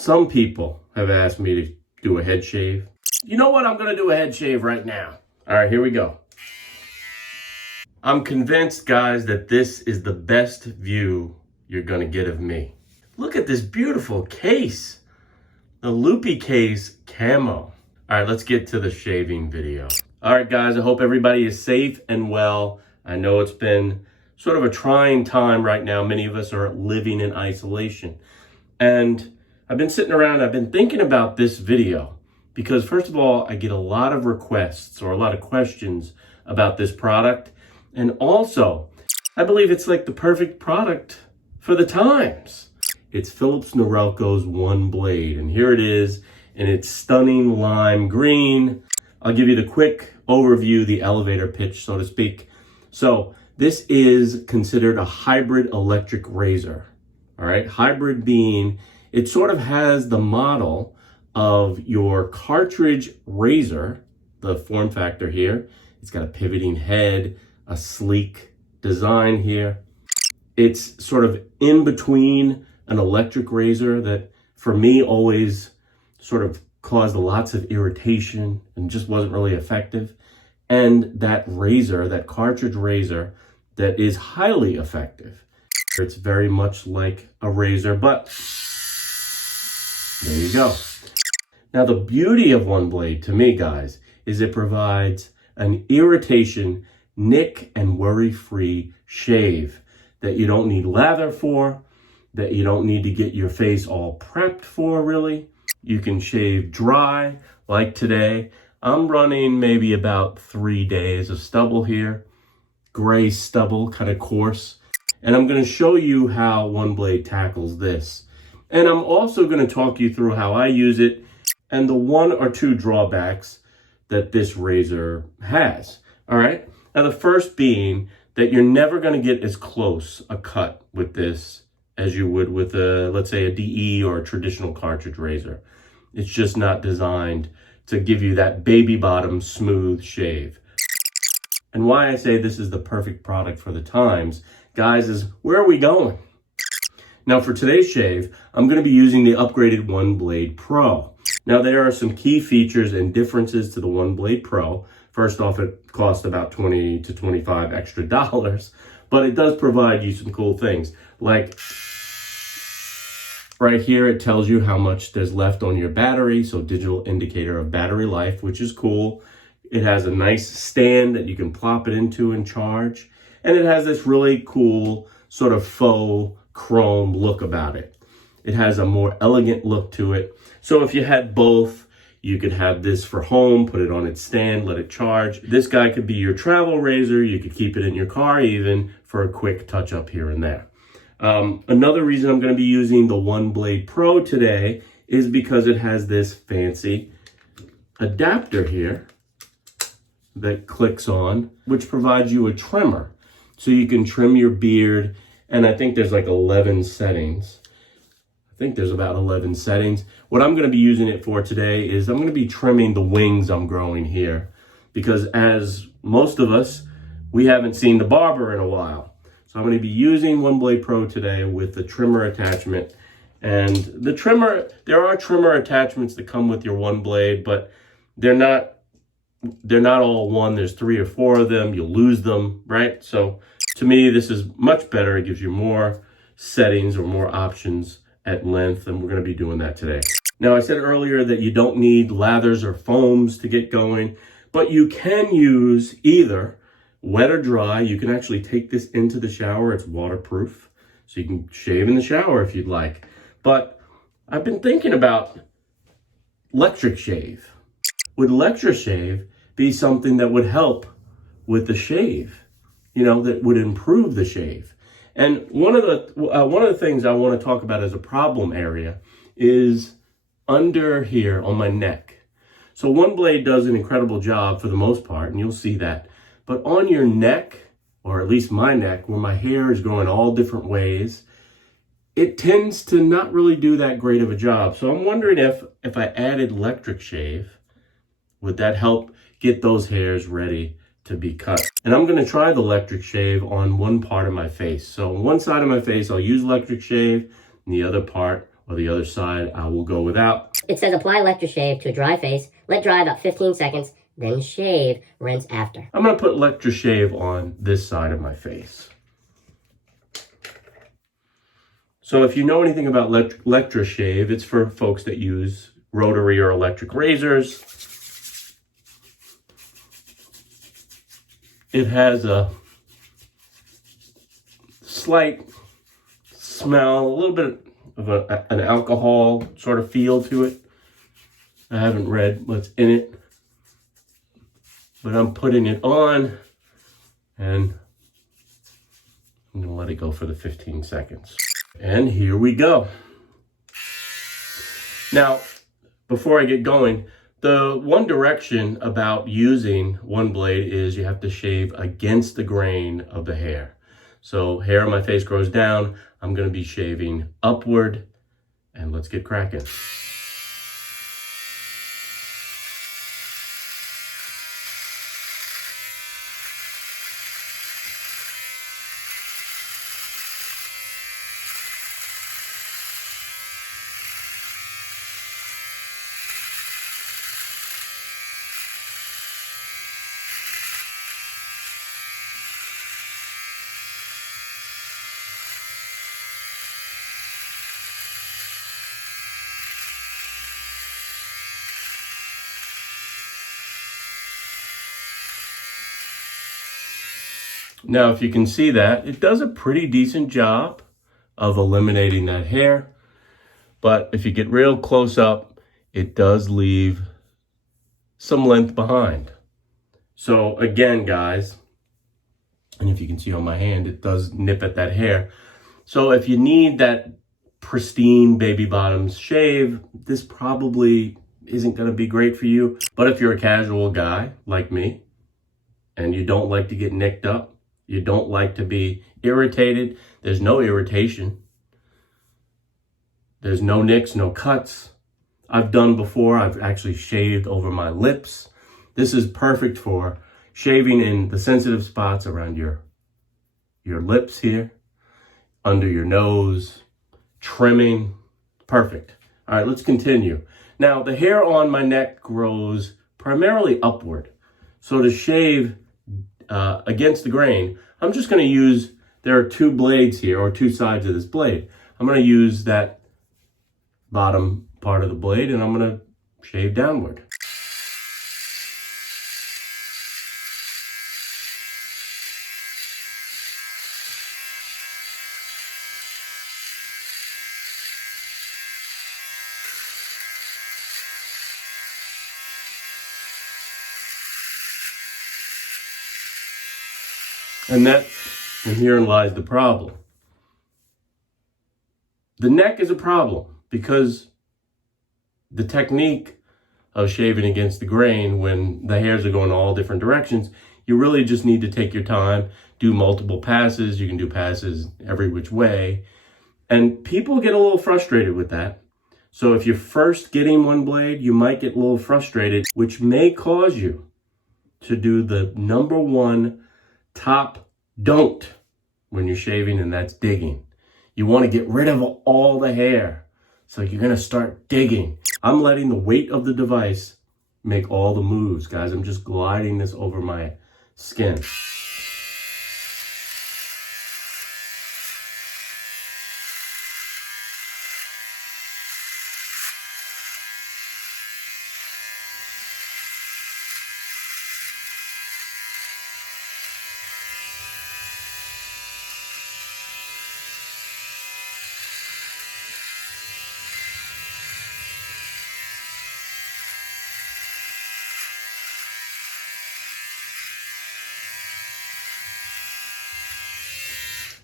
Some people have asked me to do a head shave. You know what? I'm going to do a head shave right now. All right, here we go. I'm convinced, guys, that this is the best view you're going to get of me. Look at this beautiful case. The Loopy Case camo. All right, let's get to the shaving video. All right, guys, I hope everybody is safe and well. I know it's been sort of a trying time right now. Many of us are living in isolation. And I've been sitting around, I've been thinking about this video because, first of all, I get a lot of requests or a lot of questions about this product. And also, I believe it's like the perfect product for the times. It's Philips Norelco's One Blade, and here it is in its stunning lime green. I'll give you the quick overview, the elevator pitch, so to speak. So this is considered a hybrid electric razor. All right, hybrid being, it sort of has the model of your cartridge razor, the form factor here. It's got a pivoting head, a sleek design here. It's sort of in between an electric razor that for me always sort of caused lots of irritation and just wasn't really effective. And that razor, that cartridge razor, that is highly effective. It's very much like a razor, but there you go. Now, the beauty of One Blade to me, guys, is it provides an irritation, nick, and worry-free shave that you don't need lather for, that you don't need to get your face all prepped for, really. You can shave dry, like today. I'm running maybe about 3 days of stubble here, gray stubble, kind of coarse. And I'm going to show you how One Blade tackles this. And I'm also going to talk you through how I use it and the 1 or 2 drawbacks that this razor has. All right. Now, the first being that you're never going to get as close a cut with this as you would with let's say a DE or a traditional cartridge razor. It's just not designed to give you that baby bottom smooth shave. And why I say this is the perfect product for the times, guys, is where are we going? Now, for today's shave, I'm going to be using the upgraded One Blade Pro. Now, there are some key features and differences to the One Blade Pro. First off, it costs about $20 to $25 extra, but it does provide you some cool things. Like right here, it tells you how much there's left on your battery, so digital indicator of battery life, which is cool. It has a nice stand that you can plop it into and charge. And it has this really cool sort of faux chrome look about it. It has a more elegant look to it. So if you had both, you could have this for home, put it on its stand, let it charge. This guy could be your travel razor. You could keep it in your car even for a quick touch up here and there. Another reason I'm going to be using the One Blade Pro today is because it has this fancy adapter here that clicks on, which provides you a trimmer. So you can trim your beard, and I think there's like 11 settings. I think there's about 11 settings. What I'm going to be using it for today is I'm going to be trimming the wings I'm growing here, because as most of us, we haven't seen the barber in a while. So I'm going to be using One Blade Pro today with the trimmer attachment. And the trimmer, there are trimmer attachments that come with your One Blade, but they're not all one. There's 3 or 4 of them. You'll lose them, right? So to me, this is much better. It gives you more settings or more options at length, and we're going to be doing that today. Now, I said earlier that you don't need lathers or foams to get going, but you can use either wet or dry. You can actually take this into the shower. It's waterproof, so you can shave in the shower if you'd like. But I've been thinking about electric shave. Would electric shave be something that would help with the shave? You know, that would improve the shave. And one of the things I want to talk about as a problem area is under here on my neck. So One Blade does an incredible job for the most part, and you'll see that. But on your neck, or at least my neck, where my hair is growing all different ways, it tends to not really do that great of a job. So I'm wondering if I added electric shave, would that help get those hairs ready to be cut? And I'm going to try the electric shave on one part of my face. So on one side of my face, I'll use electric shave, and the other part or the other side I will go without. It says apply electroshave to a dry face, let dry about 15 seconds, then shave, rinse after. I'm going to put electroshave on this side of my face. So if you know anything about electroshave, it's for folks that use rotary or electric razors. It has a slight smell, a little bit of an alcohol sort of feel to it. I haven't read what's in it, but I'm putting it on and I'm gonna let it go for the 15 seconds. And here we go. Now, before I get going, the one direction about using one blade is you have to shave against the grain of the hair. So hair on my face grows down, I'm gonna be shaving upward, and let's get cracking. Now, if you can see that, it does a pretty decent job of eliminating that hair. But if you get real close up, it does leave some length behind. So again, guys, and if you can see on my hand, it does nip at that hair. So if you need that pristine baby bottoms shave, this probably isn't going to be great for you. But if you're a casual guy like me, and you don't like to get nicked up, you don't like to be irritated, there's no irritation. There's no nicks, no cuts. I've done before, I've actually shaved over my lips. This is perfect for shaving in the sensitive spots around your lips here, under your nose, trimming, perfect. All right, let's continue. Now, the hair on my neck grows primarily upward. So to shave against the grain, I'm just going to use, there are two blades here, or two sides of this blade. I'm going to use that bottom part of the blade and I'm going to shave downward. And herein lies the problem. The neck is a problem because the technique of shaving against the grain when the hairs are going all different directions, you really just need to take your time, do multiple passes. You can do passes every which way. And people get a little frustrated with that. So if you're first getting one blade, you might get a little frustrated, which may cause you to do the number one top don't when you're shaving, and that's digging. You want to get rid of all the hair. So you're going to start digging. I'm letting the weight of the device make all the moves, guys. I'm just gliding this over my skin.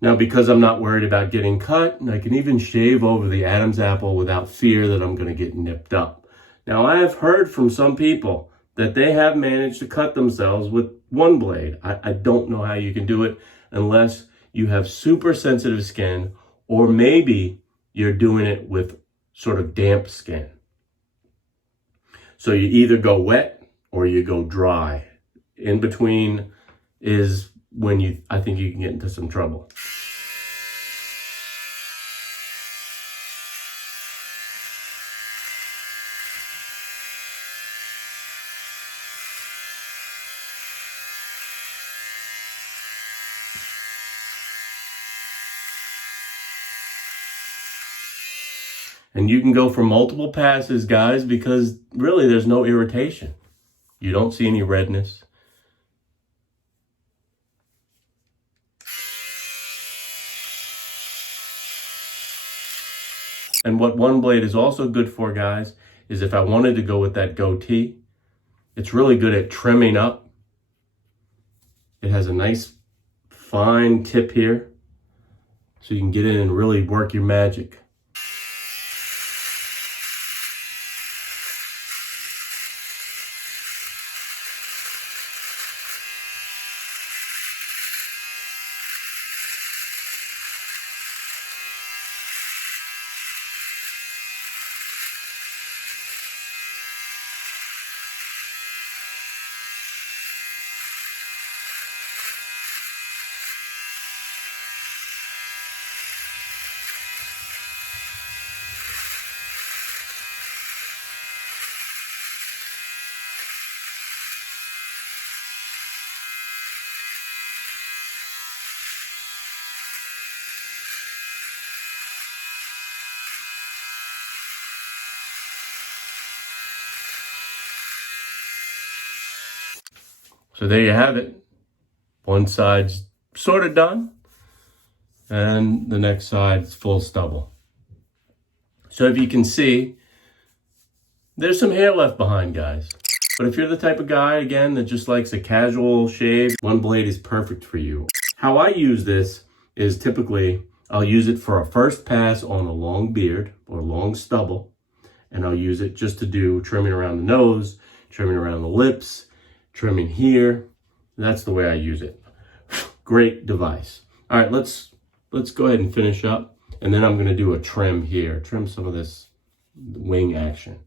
Now, because I'm not worried about getting cut, I can even shave over the Adam's apple without fear that I'm going to get nipped up. Now, I have heard from some people that they have managed to cut themselves with one blade. I don't know how you can do it unless you have super sensitive skin, or maybe you're doing it with sort of damp skin. So you either go wet or you go dry. In between is when I think you can get into some trouble. And you can go for multiple passes, guys, because really there's no irritation. You don't see any redness. And what one blade is also good for, guys, is if I wanted to go with that goatee, it's really good at trimming up. It has a nice fine tip here, so you can get in and really work your magic. So there you have it. One side's sort of done, and the next side's full stubble. So if you can see, there's some hair left behind, guys. But if you're the type of guy, again, that just likes a casual shave, one blade is perfect for you. How I use this is typically, I'll use it for a first pass on a long beard or long stubble, and I'll use it just to do trimming around the nose, trimming around the lips, trimming here. That's the way I use it. Great device. All right, let's go ahead and finish up, and then I'm going to do a trim here, trim some of this wing action.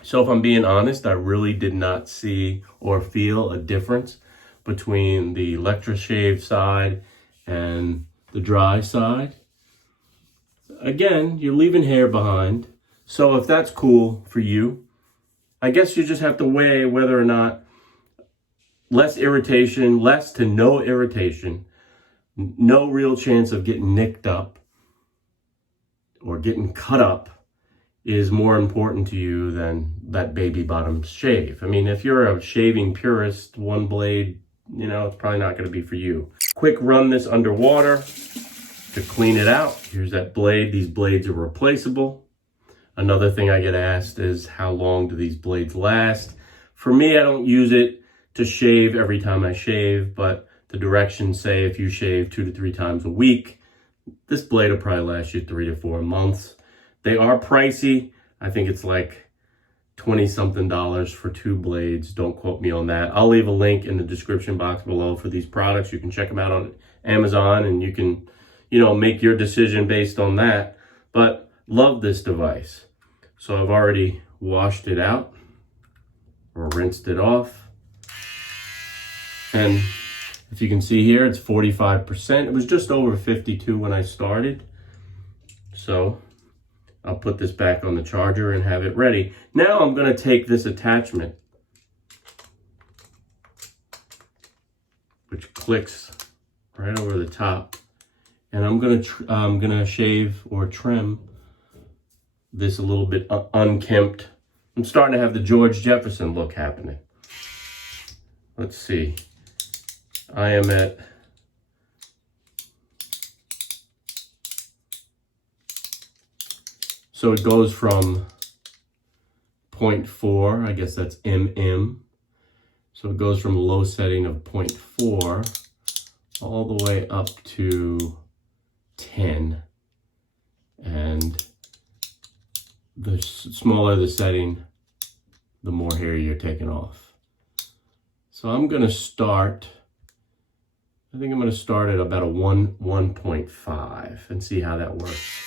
So if I'm being honest, I really did not see or feel a difference between the electroshave side and the dry side. Again, you're leaving hair behind. So if that's cool for you, I guess you just have to weigh whether or not less irritation, less to no irritation, no real chance of getting nicked up or getting cut up is more important to you than that baby bottom shave. I mean, if you're a shaving purist, one blade, it's probably not going to be for you. Quick run this underwater to clean it out. Here's that blade. These blades are replaceable. Another thing I get asked is how long do these blades last? For me, I don't use it to shave every time I shave, but the directions say if you shave 2 to 3 times a week, this blade will probably last you 3 to 4 months. They are pricey. I think it's like $20-something for 2 blades. Don't quote me on that. I'll leave a link in the description box below for these products. You can check them out on Amazon and you can, make your decision based on that. But love this device. So I've already washed it out or rinsed it off. And if you can see here, it's 45%. It was just over 52 when I started. So I'll put this back on the charger and have it ready. Now I'm going to take this attachment, which clicks right over the top, and I'm going to shave or trim this a little bit unkempt. I'm starting to have the George Jefferson look happening. let's see, I am at so it goes from 0.4, I guess that's mm. So it goes from a low setting of 0.4 all the way up to 10. And the smaller the setting, the more hair you're taking off. So I'm going to start, I think I'm going to start at about a 1.5 and see how that works.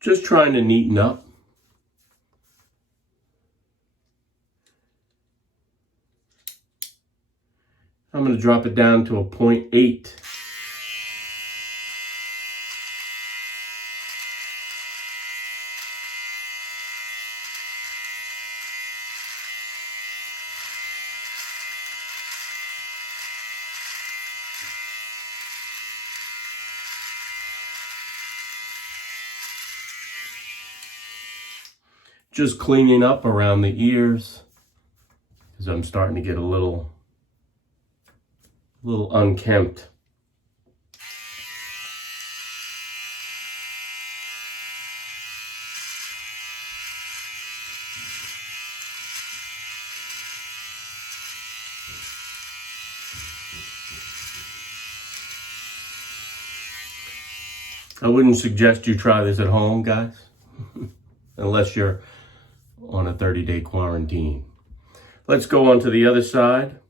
Just trying to neaten up. I'm going to drop it down to a 0.8. Just cleaning up around the ears because I'm starting to get a little unkempt. I wouldn't suggest you try this at home, guys, unless you're on a 30-day quarantine. Let's go on to the other side.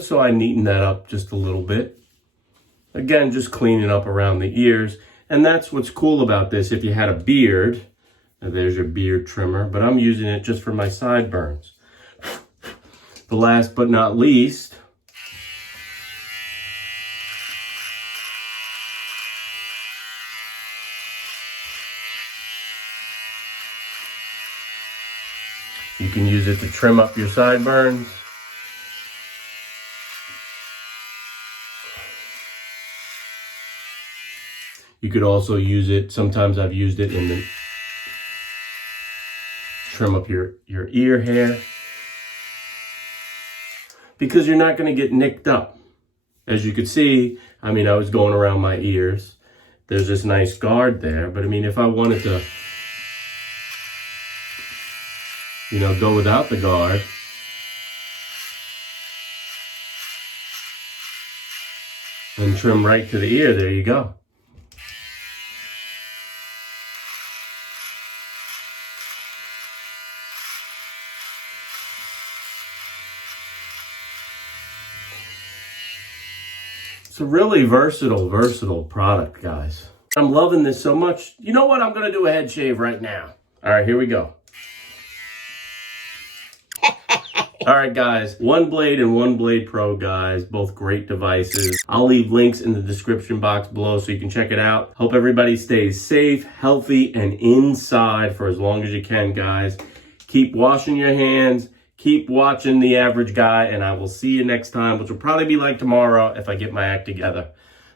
So I neaten that up just a little bit. Again, just cleaning up around the ears. And that's what's cool about this. If you had a beard, there's your beard trimmer, but I'm using it just for my sideburns. The last but not least, you can use it to trim up your sideburns. You could also use it, sometimes I've used it in the trim up your ear hair, because you're not going to get nicked up. As you could see, I mean, I was going around my ears. There's this nice guard there, but I mean, if I wanted to, you know, go without the guard, and trim right to the ear, there you go. It's a really versatile product, guys. I'm loving this so much. You know what? I'm going to do a head shave right now. All right, here we go. All right, guys. One Blade and One Blade Pro, guys. Both great devices. I'll leave links in the description box below so you can check it out. Hope everybody stays safe, healthy, and inside for as long as you can, guys. Keep washing your hands. Keep watching The Average Guy, and I will see you next time, which will probably be like tomorrow if I get my act together.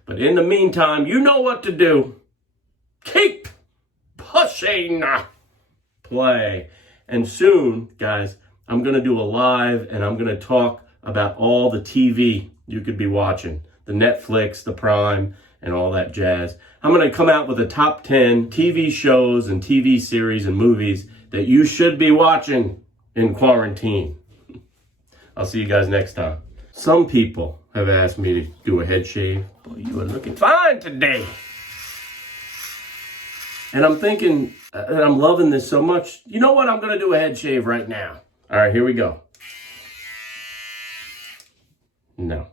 But in the meantime, you know what to do. Keep pushing play. And soon, guys, I'm going to do a live, and I'm going to talk about all the TV you could be watching, the Netflix, the Prime, and all that jazz. I'm going to come out with a top 10 TV shows and TV series and movies that you should be watching in quarantine. I'll see you guys next time. Some people have asked me to do a head shave. Boy, you are looking fine today. And I'm thinking, and I'm loving this so much, you know what? I'm going to do a head shave right now. All right, here we go. No.